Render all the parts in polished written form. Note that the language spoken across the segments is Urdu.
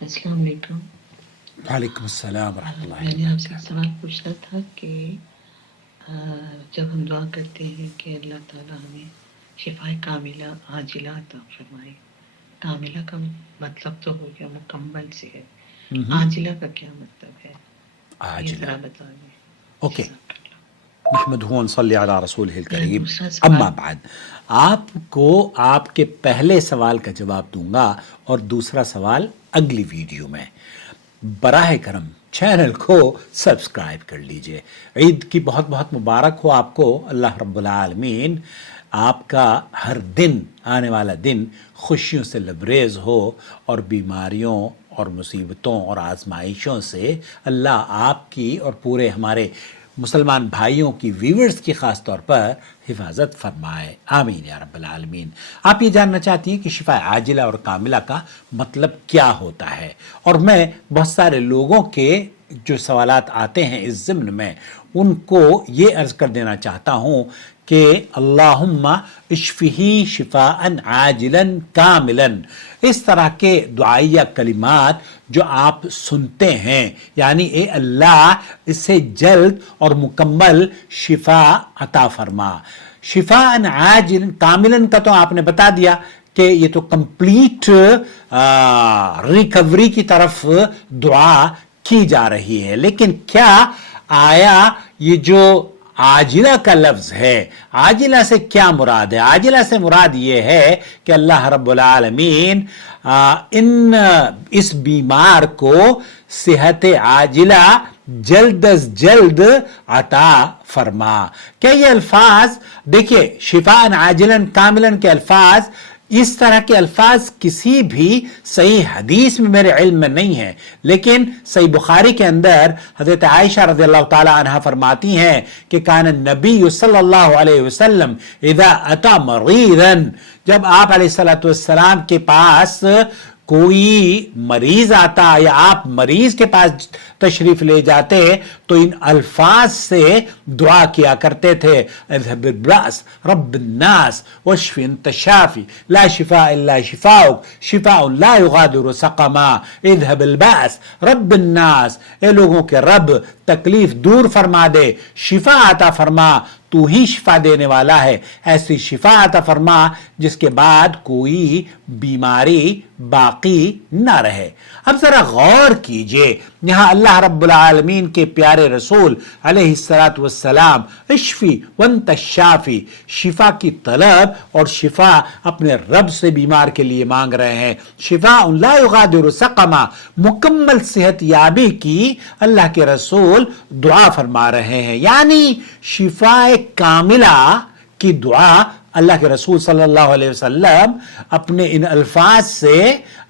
السلام علیکم. وعلیکم السلام ورحمۃ اللہ میں نے آپ سے ایک وبرکاتہ. سوال پوچھنا تھا کہ جب ہم دعا کرتے ہیں کہ اللہ تعالیٰ ہمیں شفا کاملہ عاجلہ عطا فرمائے، کاملہ کا مطلب تو ہو گیا مکمل صحت، عاجلہ کا کیا مطلب ہے یہ عاجلہ ذرا بتا دیں. اوکے. جزاک اللہ. نحمدہ ونصلی علی رسولہ الکریم. دوسرا سوال. اما بعد، آپ کو آپ کے پہلے سوال کا جواب دوں گا اور دوسرا سوال اگلی ویڈیو میں. براہ کرم چینل کو سبسکرائب کر لیجئے. عید کی بہت بہت مبارک ہو آپ کو. اللہ رب العالمین آپ کا ہر دن، آنے والا دن خوشیوں سے لبریز ہو اور بیماریوں اور مصیبتوں اور آزمائشوں سے اللہ آپ کی اور پورے ہمارے مسلمان بھائیوں کی، ویورز کی خاص طور پر حفاظت فرمائے. آمین یا رب العالمین. آپ یہ جاننا چاہتی ہیں کہ شفا عاجلہ اور کاملہ کا مطلب کیا ہوتا ہے، اور میں بہت سارے لوگوں کے جو سوالات آتے ہیں اس ضمن میں ان کو یہ عرض کر دینا چاہتا ہوں کہ اللہم اشفہی شفاء عاجلا کاملا، اس طرح کے دعائیہ کلمات جو آپ سنتے ہیں، یعنی اے اللہ اسے جلد اور مکمل شفا عطا فرما. شفاء عاجلا کاملا کا تو آپ نے بتا دیا کہ یہ تو کمپلیٹ ریکوری کی طرف دعا کی جا رہی ہے. لیکن کیا آیا یہ جو عاجلہ کا لفظ ہے، عاجلہ سے کیا مراد ہے؟ عاجلہ سے مراد یہ ہے کہ اللہ رب العالمین اس بیمار کو صحت عاجلہ جلد از جلد عطا فرما. کیا یہ الفاظ دیکھیے، شفاء عاجلا کاملا کے الفاظ، اس طرح کے الفاظ کسی بھی صحیح حدیث میں میرے علم میں نہیں ہے، لیکن صحیح بخاری کے اندر حضرت عائشہ رضی اللہ تعالی عنہ فرماتی ہیں کہ کان النبی صلی اللہ علیہ وسلم اذا اتا مریضا، جب آپ علیہ السلام کے پاس کوئی مریض آتا یا آپ مریض کے پاس تشریف لے جاتے تو ان الفاظ سے دعا کیا کرتے تھے: اذهب البأس رب الناس واشف انت الشافي لا شفاء الا شفاؤك شفاء لا يغادر سقما. اذهب البأس رب الناس، اے لوگوں کے رب تکلیف دور فرما دے، شفا عطا فرما، تو ہی شفا دینے والا ہے، ایسی شفا عطا فرما جس کے بعد کوئی بیماری باقی نہ رہے. اب ذرا غور کیجئے، یہاں اللہ رب العالمین کے پیارے رسول علیہ السلام اشفی وانت الشافی، شفا کی طلب اور شفا اپنے رب سے بیمار کے لیے مانگ رہے ہیں. شفا لا یغادر سقما، مکمل صحت یابی کی اللہ کے رسول دعا فرما رہے ہیں. یعنی شفا کاملہ کی دعا اللہ کے رسول صلی اللہ علیہ وسلم اپنے ان الفاظ سے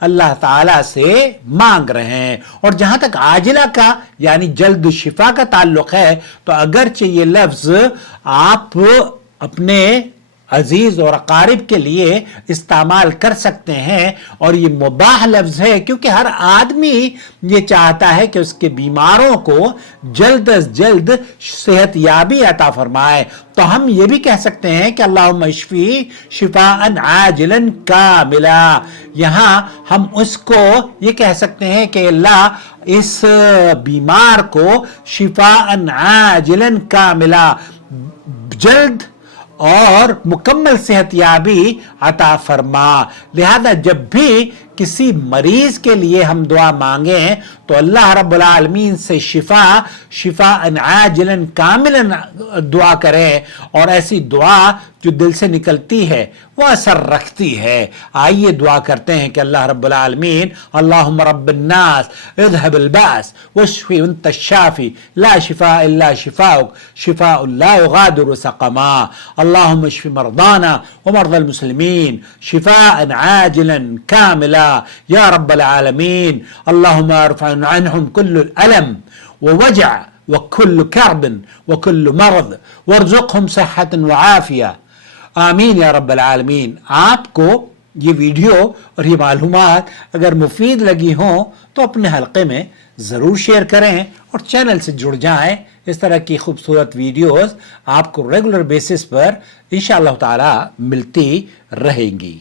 اللہ تعالیٰ سے مانگ رہے ہیں. اور جہاں تک عاجلہ کا یعنی جلد شفا کا تعلق ہے تو اگرچہ یہ لفظ آپ اپنے عزیز اور اقارب کے لیے استعمال کر سکتے ہیں، اور یہ مباح لفظ ہے کیونکہ ہر آدمی یہ چاہتا ہے کہ اس کے بیماروں کو جلد از جلد صحت یابی عطا فرمائے. تو ہم یہ بھی کہہ سکتے ہیں کہ اللہم اشفی شفاء عاجلا کاملا. یہاں ہم اس کو یہ کہہ سکتے ہیں کہ اللہ اس بیمار کو شفاء عاجلا کاملا، جلد اور مکمل صحت یابی عطا فرما. لہذا جب بھی کسی مریض کے لیے ہم دعا مانگیں تو اللہ رب العالمین سے شفا عاجلا کاملا دعا کریں، اور ایسی دعا جو دل سے نکلتی ہے وہ اثر رکھتی ہے. آئیے دعا کرتے ہیں کہ اللہ رب العالمین اللہم رب الناس اذهب البأس واشف انت الشافی لا شفاء الا شفاؤک شفاء لا یغادر سقما. اللہم اشف مرضانا ومرضى المسلمین شفاء عاجلا کاملا یا رب العالمین. اللہم ارفع عنہم کل الالم ووجع وكل كرب وكل مرض وارزقهم صحة وعافية. آمین یا رب العالمین. آپ کو یہ ویڈیو اور یہ معلومات اگر مفید لگی ہوں تو اپنے حلقے میں ضرور شیئر کریں اور چینل سے جڑ جائیں. اس طرح کی خوبصورت ویڈیوز آپ کو ریگولر بیسس پر انشاءاللہ تعالی ملتی رہیں گی.